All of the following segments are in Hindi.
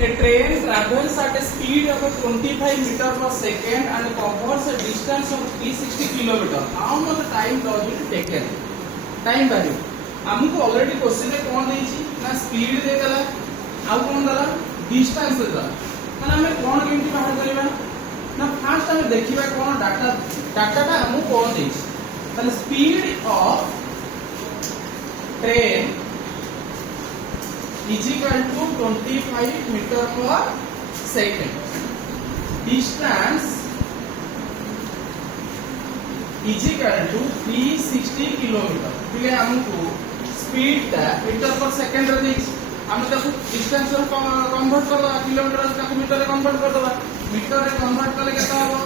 A train travels at a speed of 25 meter per second and covers a distance of 360 kilometer. How much time does it take? Time value. हमको ऑलरेडी क्वेश्चन में कौन देइछि ना स्पीड दे देला आउ कौन देला डिस्टेंस दे देला माने हमें कौन केमती बाहर करबा ना फास्ट हमें देखिबा कौन डाटाटा हमको कौन देइछि ताले speed of train is equal to 25 meter per second. Distance is equal to 360 kilometer. फिर हमको स्पीड टा मीटर पर सेकंड रे देछि हम ताको डिस्टेंस रे कन्वर्ट कर दवा किलोमीटर ताको मीटर रे कन्वर्ट कर दवा मीटर रे कन्वर्ट करले केता हो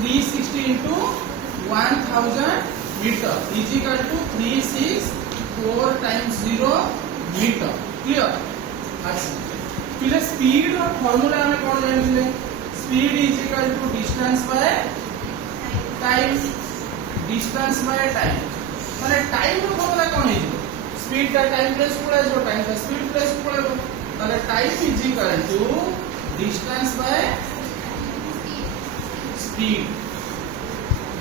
360 into 1000 metre is equal to 364 times 0 metre. Clear? अच्छा फिर स्पीड और फार्मूला में कौन जानते speed is equal to distance by time distance by time माने टाइम रो फार्मूला कौन है स्पीड का टाइम प्लस पड़े जो टाइम का स्पीड प्लस पड़े माने time is equal to distance by speed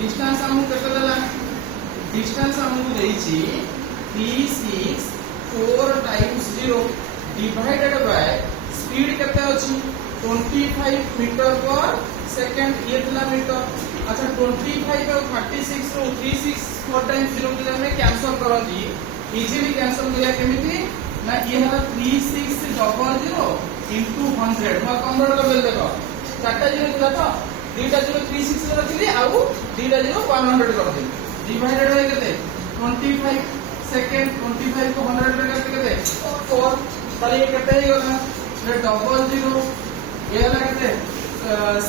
distance हमहु केते देला डिस्टेंस हमहु देइछि 364 times 0 divided by speed केते अछि 25 मीटर पर सेकंड ये दिला मीटर अच्छा 25 और 36 रो 364 टाइम्स 0 दिला में कैंसिल करंती इजीली कैंसिल दिया केमिति ना ये हला 3600 into 100 मैं कन्वर्ट कर देखो चारटा जीरो दिला तो दुईटा जीरो 36 रखिली आउ दुईटा जीरो 100 कर दे डिवाइडेड बाय केते 25 सेकंड 25 को 100 में केते 4 ताले ये केते ही होना ये डबल जीरो ये वाला केते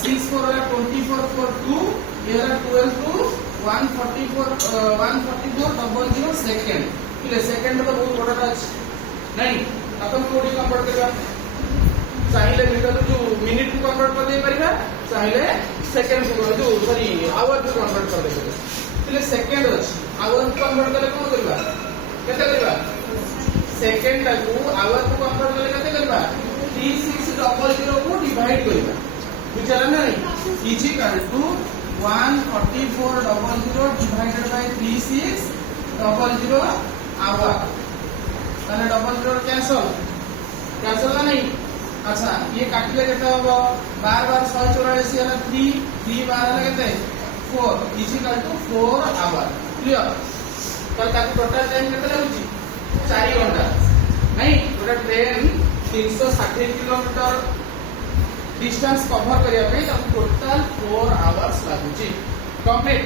6 4 वाला 24 for 2 ये वाला 12 to 144 डबल जीरो सेकंड फिर सेकंड तो बहुत बड़ा है नहीं अपन कोडी कन्वर्ट करबा चाहिले मीटर जो मिनिट को कन्वर्ट कर दे परिबा चाहिले सेकंड को जो सॉरी आवर को कन्वर्ट कर दे फिर सेकंड अछि आवर को कन्वर्ट करले कोन करबा केते करबा सेकंड को आवर को कन्वर्ट करले केते करबा 3600 को डिवाइड करबा बुझला नहीं is equal to 14400 divided by 3600 hour माने डबल जीरो कैंसिल ना नहीं अच्छा ये काटले केते हो बार बार 184 वाला 3 बार वाला केते 4 is equal to 4 hour clear तो ताको टोटल टाइम केते लागुची 4 घंटा नहीं गोटा ट्रेन 360 किलोमीटर डिस्टेंस कवर करिया पे ताको टोटल 4 आवर्स लागुची कंप्लीट